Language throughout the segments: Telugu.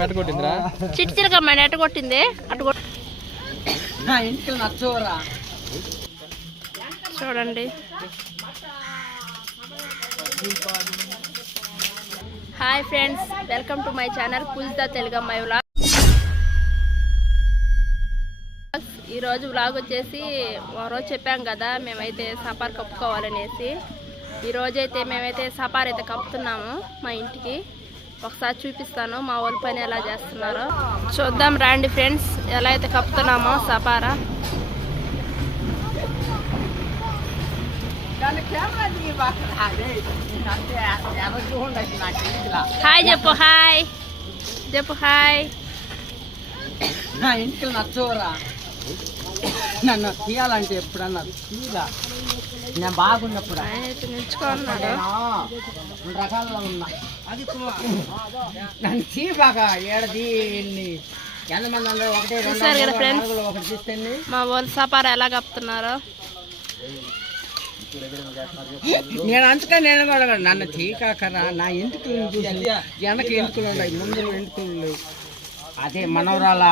మెట కొట్టిందిరా? కొట్టింది? అటు చూడండి. Hi friends welcome to my channel పుల్దా తెలుగమ్మాయి వ్లాగ్. ఈరోజు వ్లాగ్ వచ్చేసి ఒక రోజు చెప్పాం కదా మేమైతే సపార్ కప్పుకోవాలనేసి. ఈరోజైతే మేమైతే సపార్ అయితే కప్పుతున్నాము మా ఇంటికి. ఒకసారి చూపిస్తాను మా వాళ్ళ పని ఎలా చేస్తున్నారో. చూద్దాం రండి ఫ్రెండ్స్ ఎలా అయితే కప్పుతున్నామో సపారా. హాయ్ చెప్పు హాయ్. చెప్పు హాయ్. నా ఇంటికి నచ్చవరా నన్ను తీయాలంటే ఎప్పుడన్నా తీయాల? నేను బాగున్నప్పుడు. రెండు రకాల్లో ఉన్నా. అది నన్ను తీ బాగా ఏడది ఎంతమంది అందరూ ఒకటి కదా తీస్తుంది మా వాళ్ళు సపారా ఎలా కప్పుతున్నారో. నేను అంతగా నేను కూడా నన్ను తీకాకరా నా చూసి వెనక ఎంటుకలు ఉన్నాయి? ముందు లేవు. అదే మనవరాల.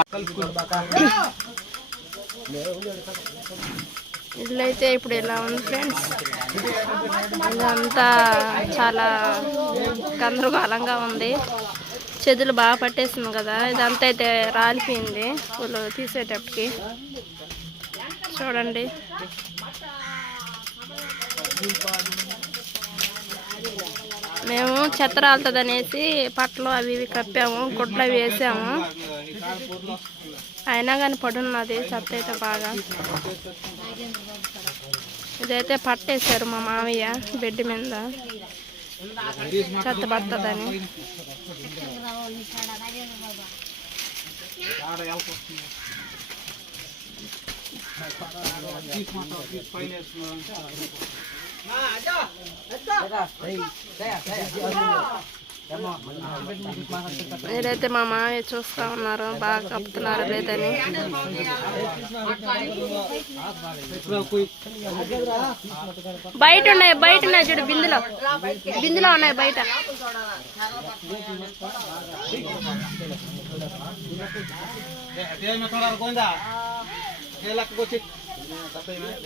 ఇల్లు అయితే ఇప్పుడు ఇలా ఉంది ఫ్రెండ్స్? ఇదంతా చాలా గందరగోళంగా ఉంది. చెదులు బాగా పట్టేసింది కదా ఇదంతా అయితే రాలిపోయింది పూలు తీసేటప్పటికి. చూడండి. మేము చెత్త రాలుతుంది అనేసి పట్టలు అవి ఇవి కప్పాము గుడ్లు అవి వేసాము. అయినా కానీ పడున్నది చెత్త అయితే బాగా. ఇదైతే పట్టేశారు మా మామయ్య బెడ్ మీద. చెత్త పడుతుందని. ఏదైతే మా మామయ్య చూస్తా ఉన్నారు బాగా కప్పుతున్నారు లేదని బయట ఉన్నాయి బయట ఉన్నాయి చూడు బిందులో. బిందులో ఉన్నాయి బయట.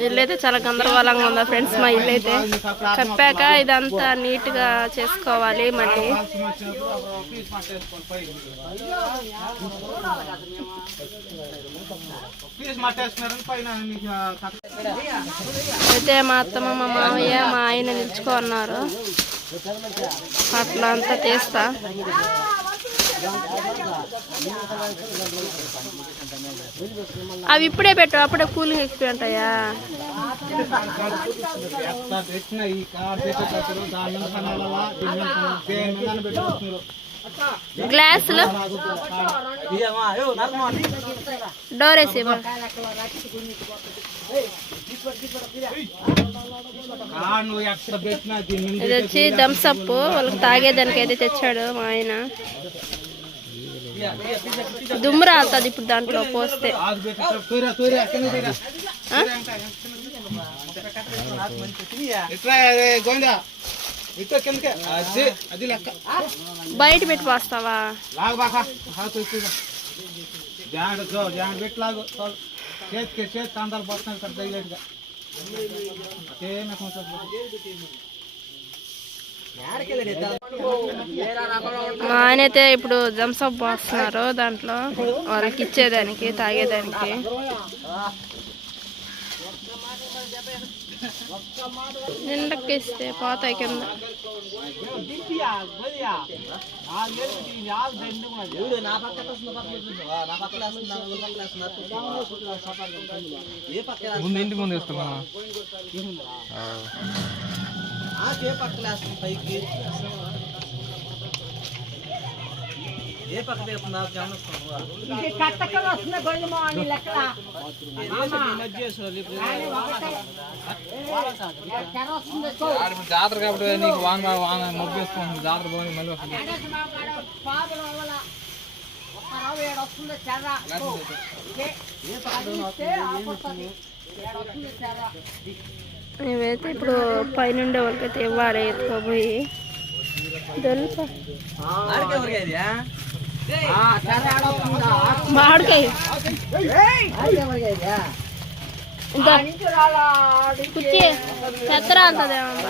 ఇల్లైతే చాలా గందరగోళంగా ఉందా ఫ్రెండ్స్ మా ఇల్లు అయితే చెప్పాక ఇదంతా నీట్గా చేసుకోవాలి మళ్ళీ. అయితే మా అత్తమ్మ మా మామయ్య మా ఆయన నిల్చుకున్నారు అట్లా అంతా తీస్తా అవి ఇప్పుడే పెట్టు అప్పుడే కూలింగ్ ఎక్కువ ఉంటాయా గ్లాసులు. డోర్ వేసి ఇది వచ్చి థమ్స్అప్ వాళ్ళకి తాగేదానికి అయితే తెచ్చాడు మా ఆయన. దుమ్ము రాలుతుంది ఇప్పుడు దాంట్లో పోస్తే. బయట పెట్టి పోస్తావా? చేతికి చేతి కాంతాలు పోతున్నాయి సార్ దయలేదుగా అదే నాకు మా ఆయన అయితే ఇప్పుడు థమ్స్ అప్ పోస్తున్నారు దాంట్లో. వాళ్ళకి ఇచ్చేదానికి తాగేదానికి. నిండకిస్తే పోతాయి కింద. ముందు ముందు వేసుకున్నాను కట్టకలు గొయ్యమో అని లెక్కల తెర వస్తుంది ఎక్కువ. జాతర కాబట్టి నీకు వాన వాన జాతర పోయి మళ్ళీ వస్తుంది. ఏ-. ఇవైతే ఇప్పుడు పైనుండే వాళ్ళకైతే ఇవ్వాలి ఆడొస్తుందా? మామిడికాయ. కుర్చీ. చెత్తర అంతదేమో ముందు.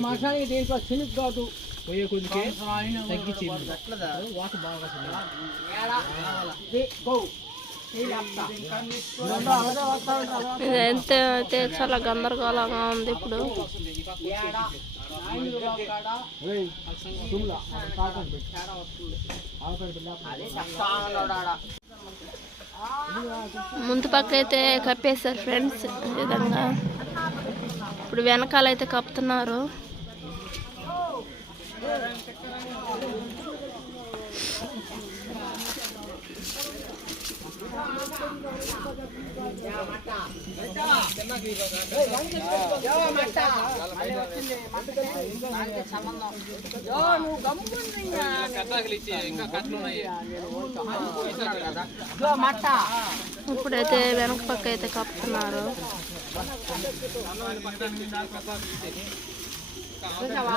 మసాలా దీంట్లో కాదు పోయే కొద్దికి బాగా ఎంత అయితే చాలా గందరగోళంగా ఉంది ఇప్పుడు. ఏడ? ముందు పక్క అయితే కప్పేశారు ఫ్రెండ్స్ ఈ విధంగా ఇప్పుడు వెనకాల అయితే కప్పుతున్నారు ఇప్పుడైతే వెనక పక్క అయితే కప్పుతున్నారు చూసావా?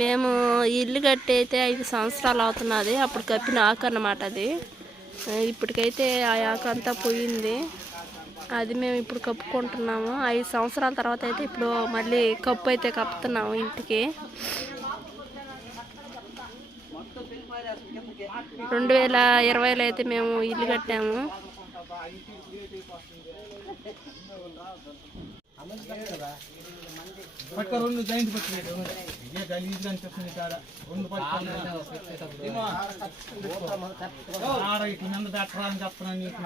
మేము ఇల్లు కట్టి అయితే ఐదు సంవత్సరాలు అవుతున్నది అప్పుడు కప్పిన ఆకు అన్నమాట అది. ఆ, ఇప్పటికైతే ఆ ఆకు అంతా పోయింది. అది మేము ఇప్పుడు కప్పుకుంటున్నాము. ఐదు సంవత్సరాల తర్వాత అయితే ఇప్పుడు మళ్ళీ కప్పు అయితే కప్పుతున్నాము ఇంటికి. రెండు వేల ఇరవైలో అయితే మేము ఇల్లు కట్టాము. పట్టుకో రెండు జాయింట్ పట్టుకోలేదు ఇదే గలీజ్ అనిపిస్తుంది కాడ. రెండు పట్టుకోలేదు ఆడ ఇట్ల మీద పెట్టరా అని చెప్తున్నాను నీకు.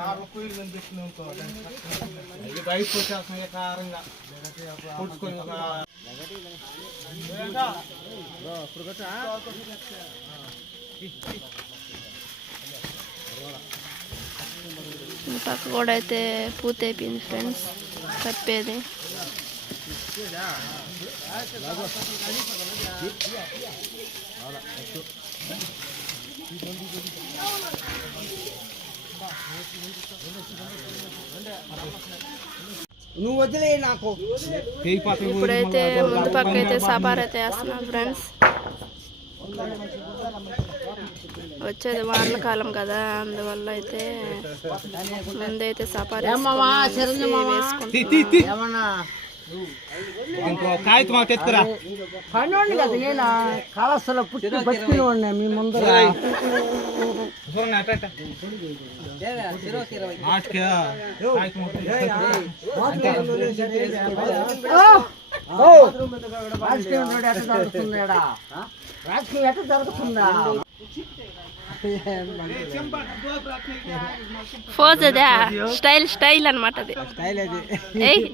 ఇది బయటకు వచ్చేస్తున్నాయి కారంగా ఈ పక్క కూడా అయితే పూర్తి అయిపోయింది ఫ్రెండ్స్ కప్పేది నువ్వు వదిలే నాకు. ఇప్పుడైతే ముందు పక్క అయితే సపార్ అయితే వేస్తున్నాం ఫ్రెండ్స్ వచ్చేది వానల కాలం కదా అందువల్ల అయితే ముందైతే సపార్ ఏమ్మా చిరంజీవి మామ వేసుకుంటాం తీ, తీ, తీ. ఏమన్నా ఇంకో కాగితం మాకు తెచ్చుకురా పనివాడిని కదా నేను కళాశాల పుట్టి బతికినవాడిని మీ ముందర చూడండి అట్ట అట్ట. నాటుకే కాగితం ఒకటి ఓ! రాజకీయం చూడు ఎట్ట జరుగుతుందాడా రాజకీయం ఎట్ట జరుగుతుందా ఫోజ్ అదే స్టైల్ స్టైల్ అనమాట అది.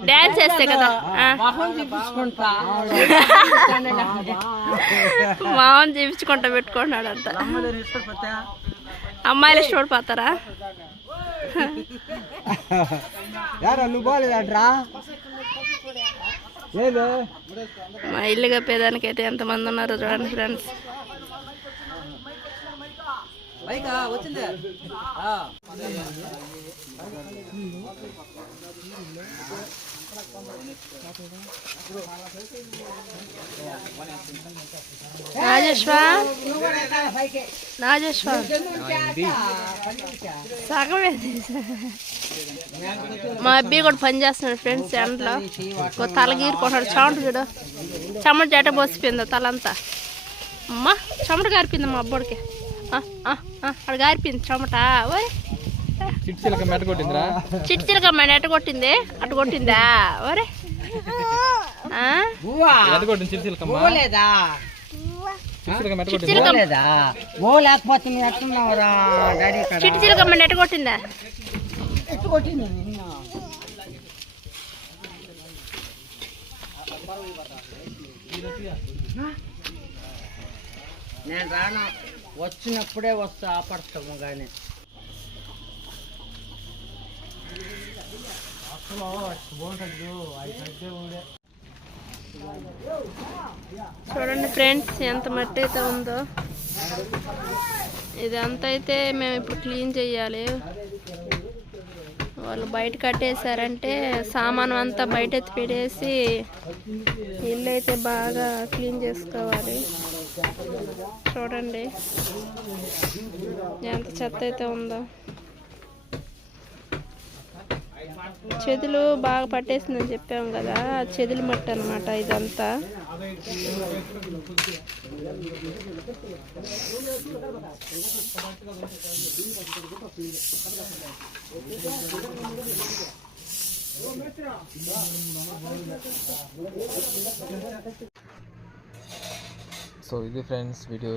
డాన్స్ చేస్తే కదా. చూపించుకుంటా మామూలు చేయించుకుంటా పెట్టుకున్నాడు అంత. అమ్మాయిలు ఇష్టపడిపోతారా? యారా నువ్వు బాగాలేదంట్రా లేదు మా ఇల్లు కప్పేదానికి అయితే ఎంతమంది ఉన్నారో చూడండి ఫ్రెండ్స్ రాజేశ్వర్? రాజేశ్వర్. సగమే మా అబ్బాయి కూడా పని చేస్తున్నాడు ఫ్రెండ్స్ ఎండలో. ఓ తల గీరుకుంటాడు చెమట చూడు. చెమట జట పోసిపోయింది తలంతా. అమ్మా చెమట గారిపోయింది మా అబ్బోడికి. ఆడ గారిపోయింది చెమట. ఓయ్. చిట్టి చిలక మెట కొట్టిందిరా? చిట్టి చిలకమ్మ ఎట్ట కొట్టింది? అటు కొట్టిందా? ఒరే ఆ? ఎంత కొట్టింది మెట నేను రాను? వచ్చినప్పుడే వస్తా ఆపడతాము కానీ చూడండి ఫ్రెండ్స్ ఎంత మట్టి అయితే ఉందో. ఇదంతా అయితే మేము ఇప్పుడు క్లీన్ చేయాలి. వాళ్ళు బయట కట్టేశారంటే సామాను అంతా బయట ఎత్తి పెట్టేసి ఇల్లు అయితే బాగా క్లీన్ చేసుకోవాలి. చూడండి. ఎంత చెత్త అయితే ఉందో. చెదులు బాగా పట్టేసిందని చెప్పాము కదా చెదులు మట్టి అనమాట ఇదంతా. సో ఇది ఫ్రెండ్స్ వీడియో.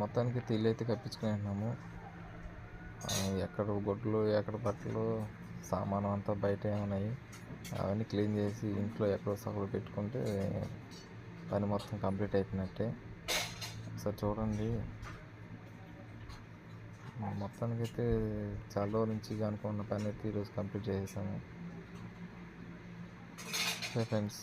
మొత్తానికి తిల్లు అయితే కప్పించుకునేస్తున్నాము ఎక్కడ గుడ్లు ఎక్కడ బట్టలు సామాను అంతా బయట ఉన్నాయి. అవన్నీ క్లీన్ చేసి ఇంట్లో ఎక్కడో సగలు పెట్టుకుంటే పని మొత్తం కంప్లీట్ అయిపోయినట్టే. సో చూడండి. మొత్తానికైతే చాలా రోజుల నుంచి అనుకున్న పని అయితే ఈరోజు కంప్లీట్ చేసేసాము. ఫ్రెండ్స్